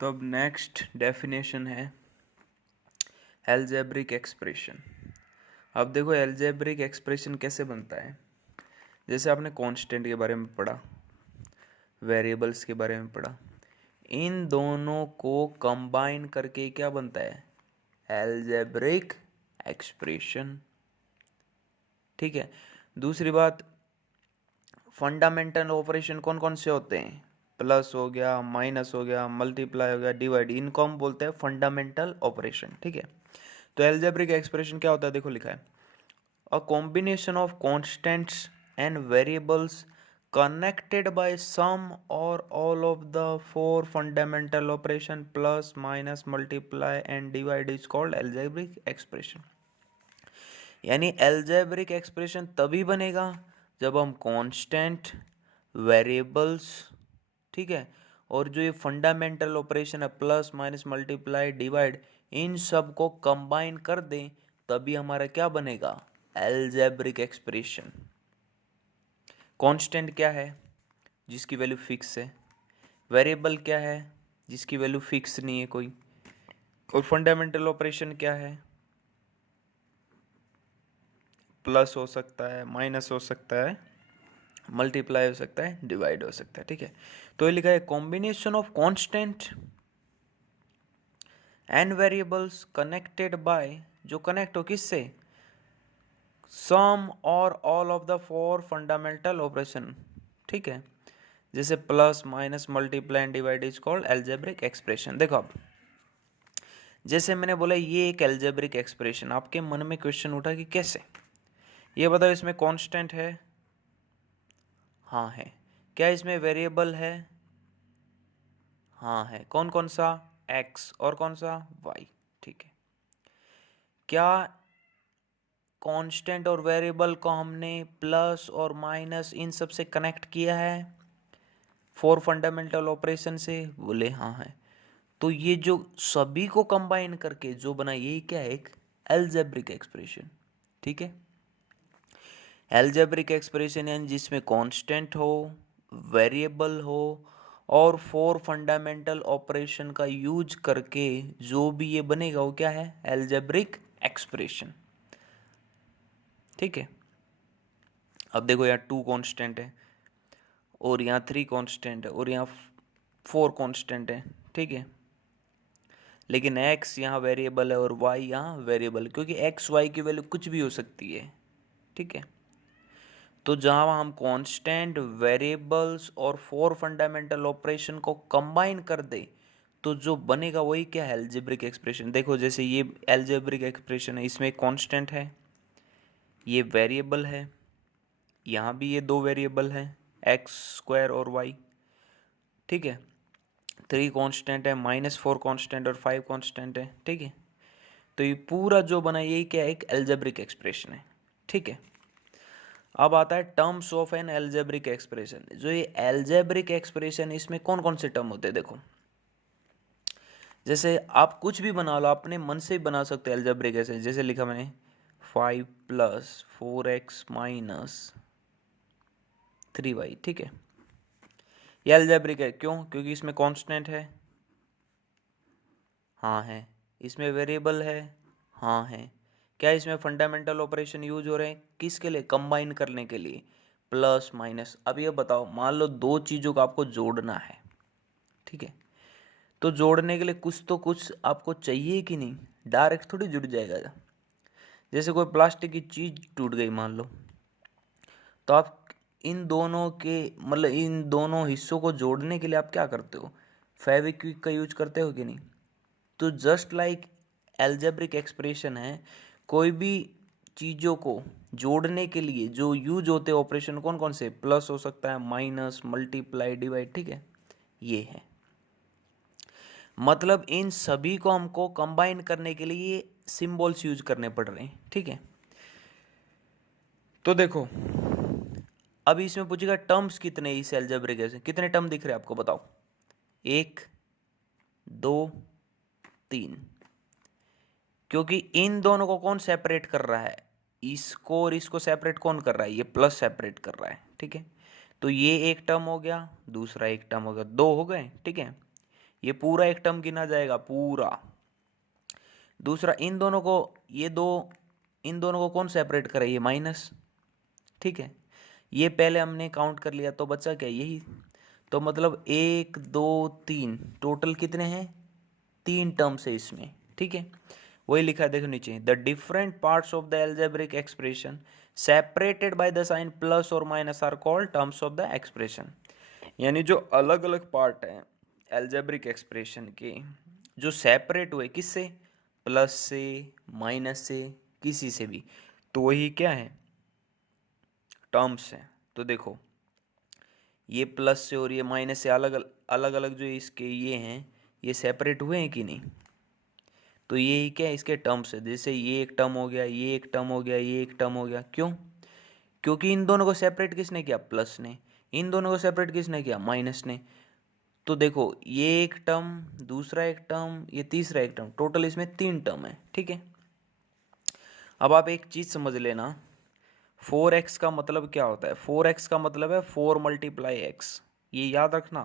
तो अब next definition है एल्जेब्रिक एक्सप्रेशन। अब देखो एल्जेब्रिक एक्सप्रेशन कैसे बनता है। जैसे आपने कांस्टेंट के बारे में पढ़ा, वेरिएबल्स के बारे में पढ़ा, इन दोनों को कंबाइन करके क्या बनता है, एल्जेब्रिक एक्सप्रेशन। ठीक है। दूसरी बात, फंडामेंटल ऑपरेशन कौन कौन से होते हैं, प्लस हो गया, माइनस हो गया, मल्टीप्लाई हो गया, डिवाइड, इनको हम बोलते हैं फंडामेंटल ऑपरेशन। ठीक है। तो एल्जेब्रिक एक्सप्रेशन क्या होता है, देखो लिखा है, a combination of constants and variables connected by some or all of the four fundamental operation plus minus multiply and divide is called algebraic expression। यानी algebraic expression तभी बनेगा जब हम कांस्टेंट, वेरिएबल्स, ठीक है, और जो ये फंडामेंटल ऑपरेशन है प्लस माइनस मल्टीप्लाई डिवाइड, इन सब को कंबाइन कर दें, तभी हमारा क्या बनेगा, algebraic एक्सप्रेशन। कांस्टेंट क्या है, जिसकी वैल्यू फिक्स है, वेरिएबल क्या है, जिसकी वैल्यू फिक्स नहीं है कोई, और फंडामेंटल ऑपरेशन क्या है, प्लस हो सकता है, माइनस हो सकता है, मल्टीप्लाई हो सकता है, डिवाइड हो सकता है। ठीक है। तो ये लिखा है combination of constant and variables connected by, जो कनेक्ट हो किससे, सम और all of the four fundamental operation. ठीक है। जैसे plus minus multiply and divide is called algebraic expression. देखो अब जैसे मैंने बोला ये एक एल्जेब्रिक एक्सप्रेशन, आपके मन में क्वेश्चन उठा कि कैसे, ये बताओ इसमें कांस्टेंट है, हाँ है, क्या इसमें वेरिएबल है, हाँ है, कौन कौन सा, x और कौन सा y। ठीक है। क्या कांस्टेंट और वेरिएबल को हमने प्लस और माइनस इन सब से कनेक्ट किया है, फोर फंडामेंटल ऑपरेशन से, बोले हाँ है। तो ये जो सभी को कंबाइन करके जो बना, यही क्या है, एक एल्जेब्रिक एक्सप्रेशन। ठीक है। एल्जेब्रिक एक्सप्रेशन यानी जिसमें कांस्टेंट हो, वेरिएबल हो और फोर फंडामेंटल ऑपरेशन का यूज करके जो भी ये बनेगा वो क्या है, एल्जेब्रिक एक्सप्रेशन। ठीक है। अब देखो यहाँ 2 कांस्टेंट है और यहाँ 3 कांस्टेंट है और यहाँ 4 कांस्टेंट है। ठीक है। लेकिन x यहाँ वेरिएबल है और y यहाँ वेरिएबल, क्योंकि x y की वैल्यू कुछ भी हो सकती है। ठीक है। तो जहाँ हम कांस्टेंट, वेरिएबल्स और फोर फंडामेंटल ऑपरेशन को कंबाइन कर दे तो जो बनेगा वही क्या है, एल्जेब्रिक एक्सप्रेशन। देखो जैसे ये एल्जेब्रिक एक्सप्रेशन है, इसमें कांस्टेंट है, ये वेरिएबल है, यहाँ भी ये 2 वेरिएबल हैं, एक्स स्क्वायर और वाई। ठीक है। 3 कांस्टेंट है, -4 कांस्टेंट और 5 कांस्टेंट है। ठीक है। तो ये पूरा जो बना यही क्या है, एक एल्जेब्रिक एक्सप्रेशन है। ठीक है। अब आता है terms of an algebraic expression. जो ये एल्जेब्रिक एक्सप्रेशन, इसमें कौन कौन से टर्म होते हैं, देखो जैसे आप कुछ भी बना लो, अपने मन से ही बना सकते हो एल्जेब्रिक ऐसे, जैसे लिखा मैंने 5 + 4x - 3y। ठीक है। ये एल्जेब्रिक है, क्यों, क्योंकि इसमें कांस्टेंट है, हाँ है, इसमें वेरिएबल है, हाँ है, क्या इसमें फंडामेंटल ऑपरेशन यूज हो रहे हैं, किसके लिए, कंबाइन करने के लिए, प्लस माइनस। अब ये बताओ, मान लो 2 चीज़ों को आपको जोड़ना है। ठीक है। तो जोड़ने के लिए कुछ तो कुछ आपको चाहिए कि नहीं, डायरेक्ट थोड़ी जुड़ जाएगा। जैसे कोई प्लास्टिक की चीज़ टूट गई मान लो, तो आप इन दोनों के मतलब इन दोनों हिस्सों को जोड़ने के लिए आप क्या करते हो, फेविक्विक का यूज करते हो कि नहीं। तो जस्ट लाइक एल्जेब्रिक एक्सप्रेशन है, कोई भी चीज़ों को जोड़ने के लिए जो यूज होते हैं ऑपरेशन कौन कौन से, प्लस हो सकता है, माइनस, मल्टीप्लाई, डिवाइड। ठीक है। ये है मतलब इन सभी को हमको कंबाइन करने के लिए सिंबल्स यूज करने पड़ रहे हैं। ठीक है। तो देखो अभी इसमें पूछेगा टर्म्स कितने, इस एल्जेब्रिक ऐसे कितने टर्म दिख रहे हैं आपको, बताओ, 1 2 3। क्योंकि इन दोनों को कौन सेपरेट कर रहा है, इसको और इसको सेपरेट कौन कर रहा है, ये प्लस सेपरेट कर रहा है। ठीक है। तो ये एक टर्म हो गया, दूसरा एक टर्म हो गया, 2 हो गए। ठीक है। ये पूरा एक टर्म गिना जाएगा पूरा। दूसरा इन दोनों को, इन दोनों को कौन सेपरेट करे, ये माइनस, ठीक है। ये पहले हमने काउंट कर लिया तो बचा क्या, यही। तो मतलब 1 2 3 टोटल कितने हैं, 3 टर्म्स है इसमें, ठीक है। वही लिखा है देखो नीचे, the different parts of the algebraic expression separated by the sign plus और minus are called terms of the expression. यानी जो अलग अलग पार्ट है एल्जेब्रिक एक्सप्रेशन के, जो सेपरेट हुए किससे, प्लस से, माइनस से, किसी से भी, तो वही क्या है, टर्म्स है। तो देखो ये प्लस से और ये माइनस से अलग अलग जो इसके ये हैं, ये सेपरेट हुए हैं कि नहीं, तो ये क्या है, इसके टर्म्स है। जैसे ये एक टर्म हो गया, ये एक टर्म हो गया, ये एक टर्म हो गया, क्यों, क्योंकि इन दोनों को सेपरेट किसने किया, प्लस ने, इन दोनों को सेपरेट किसने किया, माइनस ने। तो देखो ये एक टर्म, दूसरा एक टर्म, ये तीसरा एक टर्म, टोटल इसमें 3 टर्म है, ठीक है। अब आप एक चीज़ समझ लेना, 4x का मतलब क्या होता है, 4x का मतलब है 4 मल्टीप्लाई एक्स, ये याद रखना।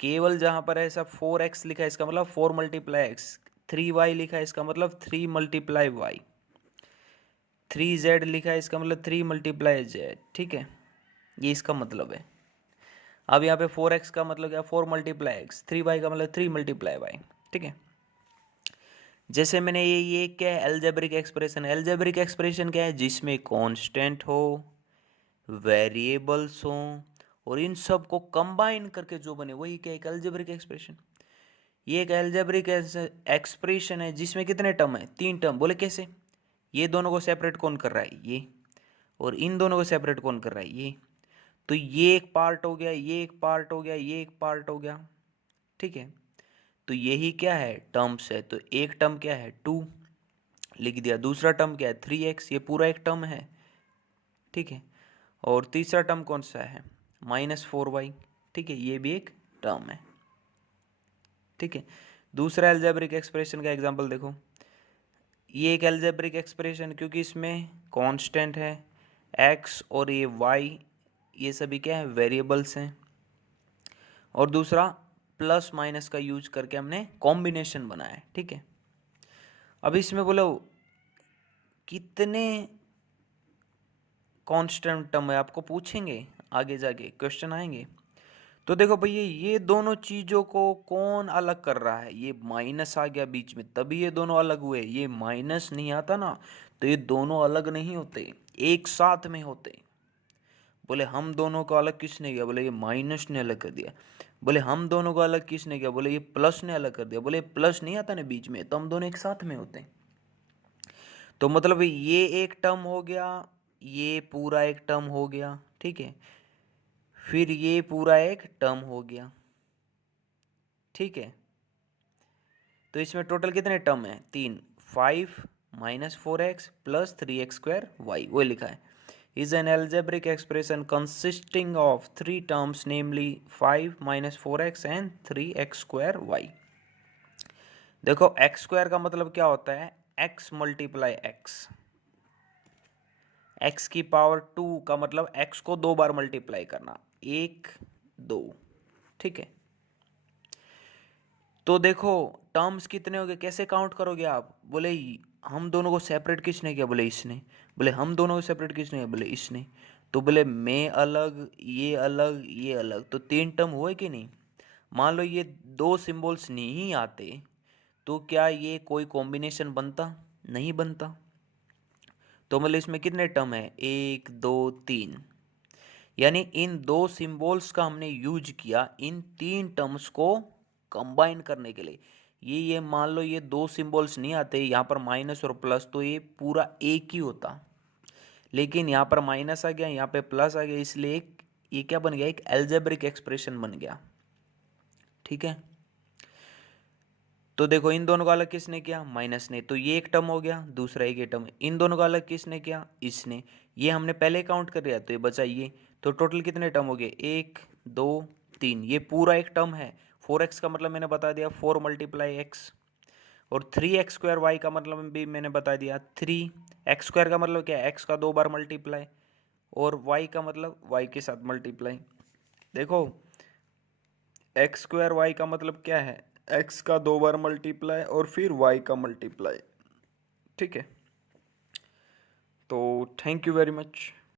केवल जहाँ पर ऐसा 4x लिखा है इसका मतलब 4 मल्टीप्लाई एक्स, 3y लिखा है इसका मतलब 3 मल्टीप्लाई वाई, 3z लिखा है इसका मतलब 3 मल्टीप्लाई z, ठीक है। ये इसका मतलब है। अब यहाँ पे 4x का मतलब क्या, 4 मल्टीप्लाई एक्स, 3y का मतलब 3 मल्टीप्लाई वाई, ठीक है। जैसे मैंने ये क्या है, एल्जेब्रिक एक्सप्रेशन। एल्जेब्रिक एक्सप्रेशन क्या है, जिसमें कांस्टेंट हो, वेरिएबल्स हो, और इन सब को कंबाइन करके जो बने वही क्या, एक एल्जेब्रिक एक्सप्रेशन। ये एक एल्जेब्रिक एक्सप्रेशन है जिसमें कितने टर्म है, 3 टर्म। बोले कैसे, ये दोनों को सेपरेट कौन कर रहा है, ये, और इन दोनों को सेपरेट कौन कर रहा है, ये। तो ये एक पार्ट हो गया, ये एक पार्ट हो गया, ये एक पार्ट हो गया, ठीक है। तो यही क्या है, टर्म्स है। तो एक टर्म क्या है, 2 लिख दिया, दूसरा टर्म क्या है, 3x, ये पूरा एक टर्म है, ठीक है। और तीसरा टर्म कौन सा है, -4y, ठीक है, ये भी एक टर्म है, ठीक है। दूसरा एल्जेब्रिक एक्सप्रेशन का एग्जांपल देखो, ये एक एल्जेब्रिक एक्सप्रेशन क्योंकि इसमें कांस्टेंट है x और ये y, ये सभी क्या है, वेरिएबल्स हैं। और दूसरा प्लस माइनस का यूज करके हमने कॉम्बिनेशन बनाया है, ठीक है। अब इसमें बोलो कितने कांस्टेंट टर्म है, आपको पूछेंगे आगे जाके, क्वेश्चन आएंगे। तो देखो भैया ये दोनों चीज़ों को कौन अलग कर रहा है, ये माइनस आ गया बीच में तभी ये दोनों अलग हुए। ये माइनस नहीं आता ना तो ये दोनों अलग नहीं होते, एक साथ में होते। बोले हम दोनों को अलग किसने किया, बोले ये माइनस ने अलग कर दिया। बोले हम दोनों को अलग किसने किया, बोले ये प्लस ने अलग कर दिया। बोले प्लस नहीं आता ना बीच में तो हम दोनों एक साथ में होते हैं। तो मतलब ये एक टर्म हो गया, ये पूरा एक टर्म हो गया, ठीक है। फिर ये पूरा एक टर्म हो गया, ठीक है। तो इसमें टोटल कितने टर्म है, 3, 5 -4x प्लस 3x² y, वो लिखा है। Is an algebraic expression consisting of 3 terms namely 5 -4x and 3x² y। देखो x² का मतलब क्या होता है, x मल्टीप्लाई x, x की पावर 2 का मतलब x को 2 बार मल्टीप्लाई करना, 1 2, ठीक है। तो देखो टर्म्स कितने हो गए, कैसे काउंट करोगे आप, बोले हम दोनों को सेपरेट किसने किया, बोले इसने। बोले हम दोनों को सेपरेट किसने किया, बोले इसने। तो बोले मैं अलग, ये अलग, ये अलग, तो 3 टर्म हुए कि नहीं। मान लो ये 2 सिंबल्स नहीं आते तो क्या ये कोई कॉम्बिनेशन बनता, नहीं बनता। तो मतलब इसमें कितने टर्म है, 1 2 3, यानी इन 2 सिंबल्स का हमने यूज किया इन 3 टर्म्स को कंबाइन करने के लिए। ये मान लो ये 2 सिंबल्स नहीं आते यहाँ पर माइनस और प्लस तो ये पूरा एक ही होता, लेकिन यहाँ पर माइनस आ गया, यहाँ पे प्लस आ गया, इसलिए एक ये क्या बन गया, एक एल्जेब्रिक एक्सप्रेशन बन गया, ठीक है। तो देखो इन दोनों का अलग किसने किया, माइनस ने, तो ये एक टर्म हो गया, दूसरा एक टर्म। इन दोनों का अलग किसने किया, इसने, ये हमने पहले काउंट कर लिया तो ये बचा ये। तो टोटल कितने टर्म हो गए, 1 2 3, ये पूरा एक टर्म है। 4x का मतलब मैंने बता दिया 4 मल्टीप्लाई एक्स, और 3x² y का मतलब भी मैंने बता दिया 3x² का मतलब क्या है, x का 2 बार मल्टीप्लाई, और y का मतलब y के साथ मल्टीप्लाई। देखो एक्स स्क्वायर वाई का मतलब क्या है, एक्स का 2 बार मल्टीप्लाई और फिर वाई का मल्टीप्लाई। ठीक है, तो थैंक यू वेरी मच।